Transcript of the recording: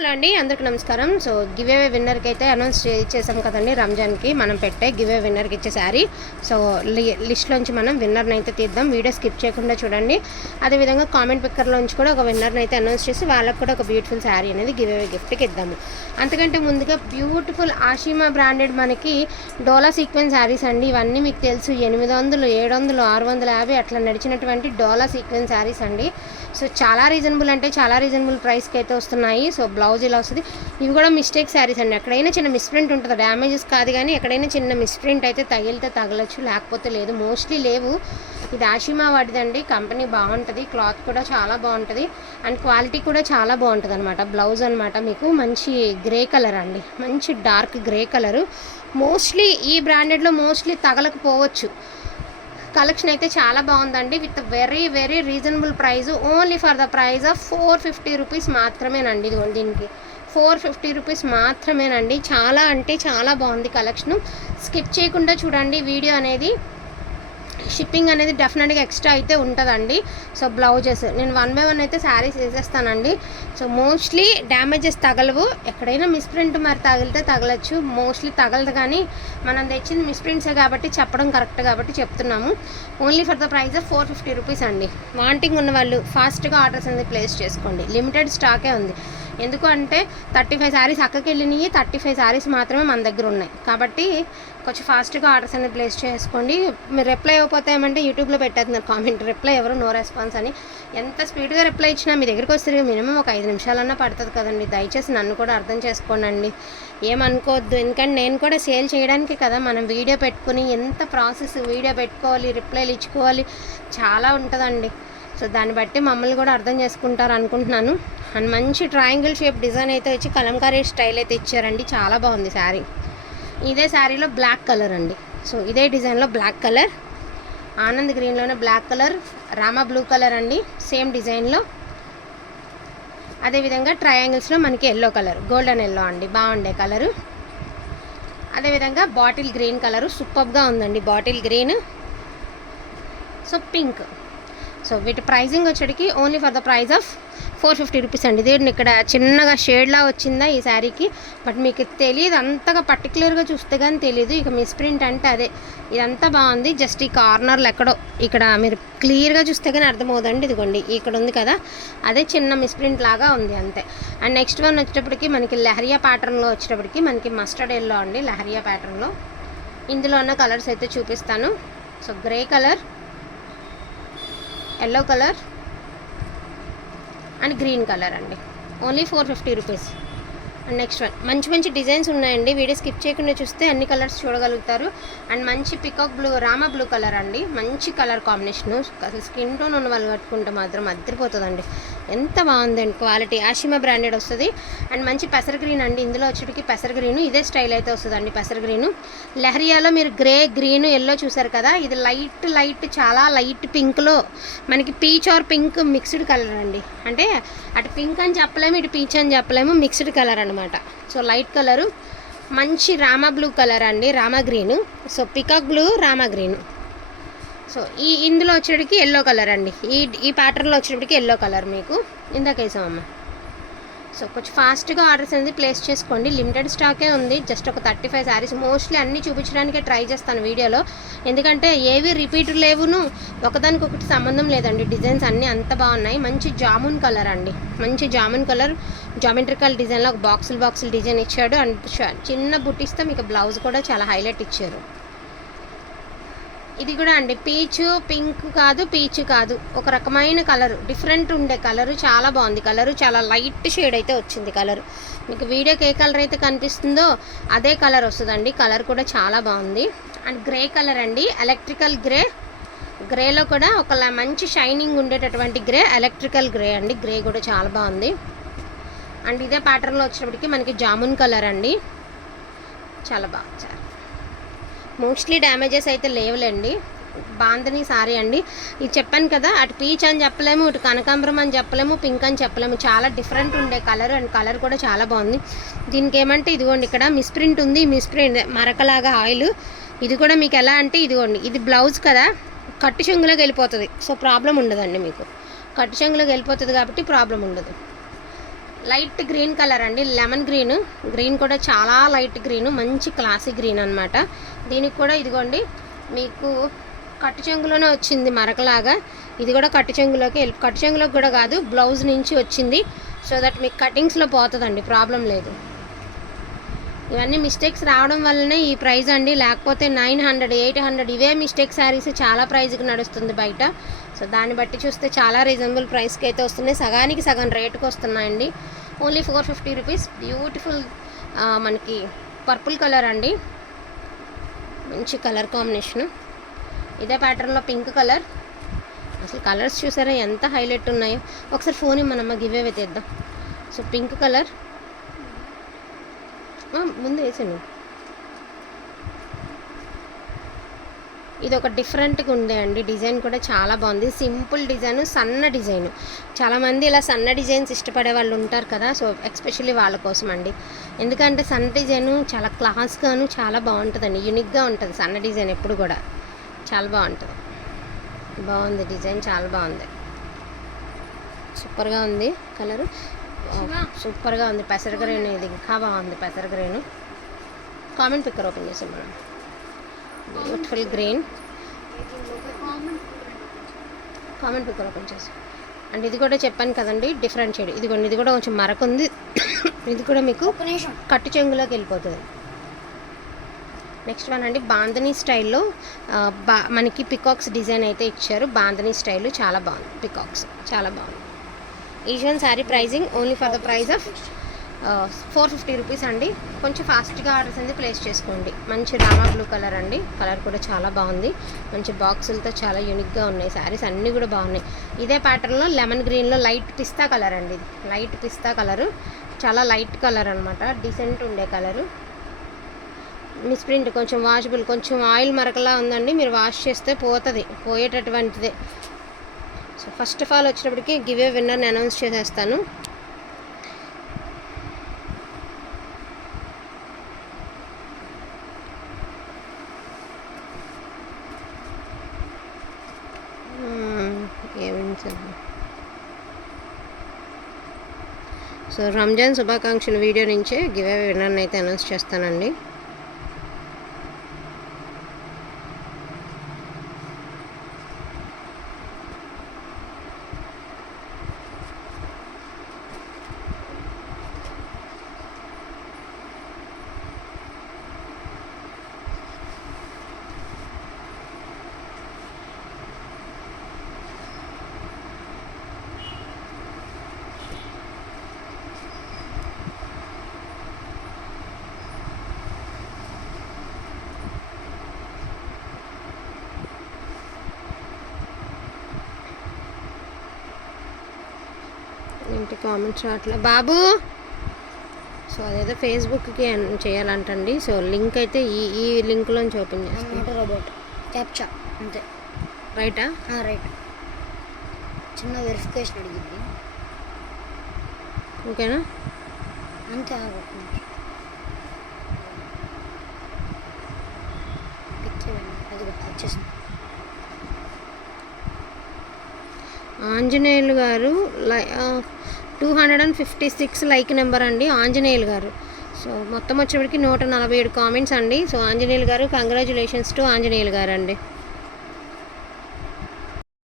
Hello అండి, అందరికీ నమస్కారం. సో గివ్ అవే విన్నర్కి అయితే అనౌన్స్ చేసాం కదండి, రంజాన్కి మనం పెట్టే గివ్ అవే విన్నర్కి ఇచ్చే శారీ. సో లిస్ట్లోంచి మనం విన్నర్ని అయితే తీద్దాం. వీడియో స్కిప్ చేయకుండా చూడండి. అదేవిధంగా కామెంట్ పిక్కర్లోంచి కూడా ఒక విన్నర్ని అయితే అనౌన్స్ చేసి వాళ్ళకు కూడా ఒక బ్యూటిఫుల్ శారీ అనేది గివ్ అవే గిఫ్ట్కి ఇద్దాము. అంతకంటే ముందుగా బ్యూటిఫుల్ ఆషిమా బ్రాండెడ్ మనకి డోలా సీక్వెన్స్ శారీస్ అండి. ఇవన్నీ మీకు తెలుసు, 800, 700, 650 అట్లా నడిచినటువంటి డోలా సీక్వెన్స్ శారీస్ అండి. సో చాలా రీజనబుల్, అంటే చాలా రీజనబుల్ ప్రైస్కి అయితే వస్తున్నాయి. సో బ్లౌజ్ ఇలా వస్తుంది. ఇవి కూడా మిస్టేక్ శారీస్ అండి. ఎక్కడైనా చిన్న మిస్ప్రింట్ ఉంటుంది, డ్యామేజెస్ కాదు కానీ ఎక్కడైనా చిన్న మిస్ప్రింట్ అయితే తగిలితే తగలచ్చు, లేకపోతే లేదు. మోస్ట్లీ లేవు. ఇది ఆషిమా వాడిదండి. కంపెనీ బాగుంటుంది, క్లాత్ కూడా చాలా బాగుంటుంది అండ్ క్వాలిటీ కూడా చాలా బాగుంటుంది అనమాట. బ్లౌజ్ అనమాట మీకు మంచి గ్రే కలర్ అండి, మంచి డార్క్ గ్రే కలరు. మోస్ట్లీ ఈ బ్రాండెడ్లో మోస్ట్లీ తగలకపోవచ్చు. కలెక్షన్ అయితే చాలా బాగుందండి, with very very reasonable price. Only for the price of 450 rupees మాత్రమేనండి. ఇది దీనికి 450 రూపీస్ మాత్రమేనండి. చాలా అంటే చాలా బాగుంది కలెక్షను. స్కిప్ చేయకుండా చూడండి వీడియో అనేది. షిప్పింగ్ అనేది డెఫినెట్గా ఎక్స్ట్రా అయితే ఉంటుందండి. సో బ్లౌజెస్ నేను 1 by 1 అయితే శారీస్ వేసేస్తానండి. సో మోస్ట్లీ డ్యామేజెస్ తగలవు. ఎక్కడైనా మిస్ప్రింట్ మరి తగిలితే తగలచ్చు, మోస్ట్లీ తగలదు. కానీ మనం తెచ్చింది మిస్ప్రింట్సే కాబట్టి చెప్పడం కరెక్ట్ కాబట్టి చెప్తున్నాము. Only for the price of 450 rupees అండి. వాంటింగ్ ఉన్న వాళ్ళు ఫాస్ట్గా ఆర్డర్స్ అనేది ప్లేస్ చేసుకోండి. లిమిటెడ్ స్టాకే ఉంది. ఎందుకు అంటే 35 శారీస్ అక్కకి వెళ్ళినాయి, 35 శారీస్ మాత్రమే మన దగ్గర ఉన్నాయి కాబట్టి కొంచెం ఫాస్ట్గా ఆర్డర్స్ అనేది ప్లేస్ చేసుకోండి. మీరు రిప్లై అయిపోతే ఏమంటే యూట్యూబ్లో పెట్టేస్తున్నారు కామెంట్, రిప్లై ఎవరు నో రెస్పాన్స్ అని. ఎంత స్పీడ్గా రిప్లై ఇచ్చినా మీ దగ్గరికి వస్తే మినిమం ఒక 5 నిమిషాలన్నా పడుతుంది కదండి. దయచేసి నన్ను కూడా అర్థం చేసుకోండి, ఏమనుకోవద్దు. ఎందుకంటే నేను కూడా సేల్ చేయడానికి కదా మనం వీడియో పెట్టుకుని, ఎంత ప్రాసెస్ వీడియో పెట్టుకోవాలి, రిప్లైలు ఇచ్చుకోవాలి, చాలా ఉంటుందండి. సో దాన్ని బట్టి మమ్మల్ని కూడా అర్థం చేసుకుంటారు అనుకుంటున్నాను. అండ్ మంచి ట్రయాంగిల్ షేప్ డిజైన్ అయితే వచ్చి కలంకారీ స్టైల్ అయితే ఇచ్చారండి, చాలా బాగుంది శారీ. ఇదే శారీలో బ్లాక్ కలర్ అండి. సో ఇదే డిజైన్లో బ్లాక్ కలర్, ఆనంద్ గ్రీన్లోనే బ్లాక్ కలర్, రామా బ్లూ కలర్ అండి సేమ్ డిజైన్లో. అదేవిధంగా ట్రయాంగిల్స్లో మనకి ఎల్లో కలర్, గోల్డెన్ ఎల్లో అండి, బాగుండే కలరు. అదేవిధంగా బాటిల్ గ్రీన్ కలరు సూపర్గా ఉందండి, bottle green. So pink. So వీటి ప్రైజింగ్ వచ్చేటికి only for the price of 450 rupees అండి. ఇది ఇక్కడ చిన్నగా షేడ్లా వచ్చిందా ఈ శారీకి, బట్ మీకు తెలియదు, అంతగా పర్టికులర్గా చూస్తే కానీ తెలియదు. ఇక మిస్ప్రింట్ అంటే అదే, ఇదంతా బాగుంది. జస్ట్ ఈ కార్నర్లో ఎక్కడో ఇక్కడ మీరు క్లియర్గా చూస్తే కానీ అర్థమవుదండి. ఇదిగోండి ఇక్కడ ఉంది కదా, అదే చిన్న మిస్ప్రింట్ లాగా ఉంది అంతే. అండ్ నెక్స్ట్ వన్ వచ్చేటప్పటికి మనకి లహరియా ప్యాటర్న్లో వచ్చేటప్పటికి మనకి మస్టర్డ్ ఎల్లో అండి, లహరియా ప్యాటర్న్లో. ఇందులో ఉన్న కలర్స్ అయితే చూపిస్తాను. So grey colour, yellow colour and green colour అండి. Only 450 rupees. And next one మంచి మంచి డిజైన్స్ ఉన్నాయండి. వీడియో స్కిప్ చేయకుండా చూస్తే అన్ని కలర్స్ చూడగలుగుతారు. అండ్ మంచి peacock blue, Rama blue colour అండి, మంచి కలర్ కాంబినేషను. అసలు స్కిన్ టోన్ ఉన్న వాళ్ళు కట్టుకుంటే మాత్రం అద్దరిపోతుందండి, ఎంత బాగుందండి క్వాలిటీ. ఆషిమా బ్రాండెడ్ వస్తుంది. అండ్ మంచి పెసర్ గ్రీన్ అండి, ఇందులో వచ్చేటికి పెసర్ గ్రీను, ఇదే స్టైల్ అయితే వస్తుందండి పెసర్ గ్రీను. లహరియాలో మీరు గ్రే, గ్రీన్, ఎల్లో చూసారు కదా, ఇది లైట్ చాలా లైట్ పింక్లో మనకి peach or pink mixed colour అండి. అంటే అటు పింక్ అని చెప్పలేము, ఇటు పీచ్ అని చెప్పలేము, మిక్స్డ్ కలర్ అనమాట. సో లైట్ కలరు, మంచి రామా బ్లూ కలర్ అండి, Rama green. So peacock blue, Rama green. So ఇందులో వచ్చేటికి ఎల్లో కలర్ అండి, ఈ ప్యాటర్న్లో వచ్చేటప్పటికి ఎల్లో కలర్ మీకు ఇందాక వేసామమ్మ. సో కొంచెం ఫాస్ట్గా ఆర్డర్స్ అనేది ప్లేస్ చేసుకోండి. లిమిటెడ్ స్టాకే ఉంది, జస్ట్ ఒక 35 శారీస్. మోస్ట్లీ అన్నీ చూపించడానికే ట్రై చేస్తాను వీడియోలో, ఎందుకంటే ఏవి రిపీట్ లేవును, ఒకదానికొకటి సంబంధం లేదండి. డిజైన్స్ అన్నీ అంత బాగున్నాయి. మంచి జామున్ కలర్ అండి, మంచి జామున్ కలర్, జామెట్రికల్ డిజైన్లో ఒక బాక్సులు డిజైన్ ఇచ్చాడు. అండ్ చిన్న బుట్టిస్తే మీకు బ్లౌజ్ కూడా చాలా హైలైట్ ఇచ్చారు. ఇది కూడా అండి పీచు పింక్ కాదు, పీచు కాదు, ఒక రకమైన కలరు, డిఫరెంట్ ఉండే కలరు, చాలా బాగుంది కలరు. చాలా లైట్ షేడ్ అయితే వచ్చింది కలరు. మీకు వీడియోకి ఏ కలర్ అయితే కనిపిస్తుందో అదే కలర్ వస్తుందండి. కలర్ కూడా చాలా బాగుంది. అండ్ గ్రే కలర్ అండి, ఎలక్ట్రికల్ గ్రే. గ్రేలో కూడా ఒక మంచి షైనింగ్ ఉండేటటువంటి గ్రే, ఎలక్ట్రికల్ గ్రే అండి. గ్రే కూడా చాలా బాగుంది. అండ్ ఇదే ప్యాటర్న్లో వచ్చేటప్పటికి మనకి జామున్ కలర్ అండి, చాలా బాగుంది. మోస్ట్లీ డ్యామేజెస్ అయితే లేవులేండి. బాందని సారీ అండి. ఇది చెప్పాను కదా, అటు పీచ్ అని చెప్పలేము, ఇటు కనకాంబరం అని చెప్పలేము, పింక్ అని చెప్పలేము, చాలా డిఫరెంట్ ఉండే కలర్. అండ్ కలర్ కూడా చాలా బాగుంది. దీనికి ఏమంటే ఇదిగోండి ఇక్కడ మిస్ప్రింట్ ఉంది, మిస్ప్రింట్ మరకలాగా ఆయిల్. ఇది కూడా మీకు ఎలా అంటే ఇదిగోండి, ఇది బ్లౌజ్ కదా, కట్టు చెంగులోకి వెళ్ళిపోతుంది. సో ప్రాబ్లం ఉండదండి మీకు, కట్టు చెంగులోకి వెళ్ళిపోతుంది కాబట్టి ప్రాబ్లం ఉండదు. లైట్ గ్రీన్ కలర్ అండి, లెమన్ గ్రీన్. గ్రీన్ కూడా చాలా లైట్ గ్రీన్, మంచి క్లాసీ గ్రీన్ అనమాట. దీనికి కూడా ఇదిగోండి మీకు కట్టు చెంగులోనే వచ్చింది మరకలాగా. ఇది కూడా కట్టు చెంగులోకి కూడా కాదు, బ్లౌజ్ నుంచి వచ్చింది. సో దట్ మీకు కటింగ్స్లో పోతుందండి, ప్రాబ్లం లేదు. ఇవన్నీ మిస్టేక్స్ రావడం వల్లనే ఈ ప్రైస్ అండి, లేకపోతే 900 800 ఇవే మిస్టేక్ శారీస్ చాలా ప్రైస్కి నడుస్తుంది బయట. సో దాన్ని బట్టి చూస్తే చాలా రీజనబుల్ ప్రైస్కి అయితే వస్తున్నాయి, సగానికి సగం రేటుకి వస్తున్నాయండి. Only 450 rupees. బ్యూటిఫుల్ మనకి పర్పుల్ కలర్ అండి, మంచి కలర్ కాంబినేషను. ఇదే ప్యాటర్న్లో పింక్ కలర్. అసలు కలర్స్ చూసారా ఎంత హైలైట్ ఉన్నాయో. ఒకసారి ఫోన్ ఇమ్మనమ్మ, గివ్ అవే తెద్దాం. సో పింక్ కలర్ ముందు వేసాను. ఇది ఒక డిఫరెంట్గా ఉంది అండి, డిజైన్ కూడా చాలా బాగుంది. సింపుల్ డిజైన్, సన్న డిజైన్. చాలామంది ఇలా సన్న డిజైన్స్ ఇష్టపడే వాళ్ళు ఉంటారు కదా, సో ఎస్పెషల్లీ వాళ్ళ కోసం అండి. ఎందుకంటే సన్న డిజైన్ చాలా క్లాస్గాను చాలా బాగుంటుందండి, యూనిక్గా ఉంటుంది సన్న డిజైన్ ఎప్పుడు కూడా చాలా బాగుంటుంది. బాగుంది డిజైన్, చాలా బాగుంది, సూపర్గా ఉంది కలరు, సూపర్గా ఉంది. పెసర గ్రీన్, ఇది ఇంకా బాగుంది పెసర గ్రీన్. కామెంట్ పిక్కర్ ఓపెన్ చేసాం మనం. Beautiful green, comment picker open చేసాం. అండ్ ఇది కూడా చెప్పాను కదండి డిఫరెంట్ షేడ్. ఇదిగోండి, ఇది కూడా కొంచెం మరక ఉంది. ఇది కూడా మీకు కట్టు చెంగులోకి వెళ్ళిపోతుంది. నెక్స్ట్ వన్ అండి, బాంధనీ స్టైల్లో మనకి పికాక్స్ డిజైన్ అయితే ఇచ్చారు. బాంధనీ స్టైల్ చాలా బాగుంది, పికాక్స్ చాలా బాగుంది. Each one sari pricing only for the price of 450 rupees అండి. కొంచెం ఫాస్ట్గా ఆర్డర్స్ అనేది ప్లేస్ చేసుకోండి. మంచి రామా బ్లూ కలర్ అండి, కలర్ కూడా చాలా బాగుంది. మంచి బాక్సులతో చాలా యూనిక్గా ఉన్నాయి శారీస్, అన్నీ కూడా బాగున్నాయి. ఇదే ప్యాటర్న్లో లెమన్ గ్రీన్లో లైట్ పిస్తా కలర్ అండి, ఇది లైట్ పిస్తా కలరు, చాలా లైట్ కలర్ అనమాట, డీసెంట్ ఉండే కలరు. మిస్ప్రింట్, కొంచెం వాషబుల్, కొంచెం ఆయిల్ మరకలా ఉందండి, మీరు వాష్ చేస్తే పోయేటటువంటిదే. సో ఫస్ట్ ఆఫ్ ఆల్ వచ్చినప్పటికీ గివ్ ఏ విన్నర్ని అనౌన్స్ చేసేస్తాను. సో రంజాన్ శుభాకాంక్షల వీడియో నుంచే గివ్ ఏ విన్నర్ని అయితే అనౌన్స్ చేస్తానండి. ఏంటి కామెంట్స్ అట్లా బాబు. సో అదైతే ఫేస్బుక్కి చేయాలంటండి. సో లింక్ అయితే ఈ లింక్లోంచి ఓపెన్ చేస్తాను. రోబోట్ క్యాప్చా అంతే, రైటా? రైట్. చిన్న వెరిఫికేషన్ అడిగింది, ఓకేనా? అంతే. వచ్చేసింది. ఆంజనేయులు గారు 256 లైక్ నెంబర్ అండి, ఆంజనేయులు గారు. సో మొత్తం వచ్చేప్పటికి 147 కామెంట్స్ అండి. సో ఆంజనేయులు గారు, కంగ్రాచులేషన్స్ టు ఆంజనేయులు గారు అండి.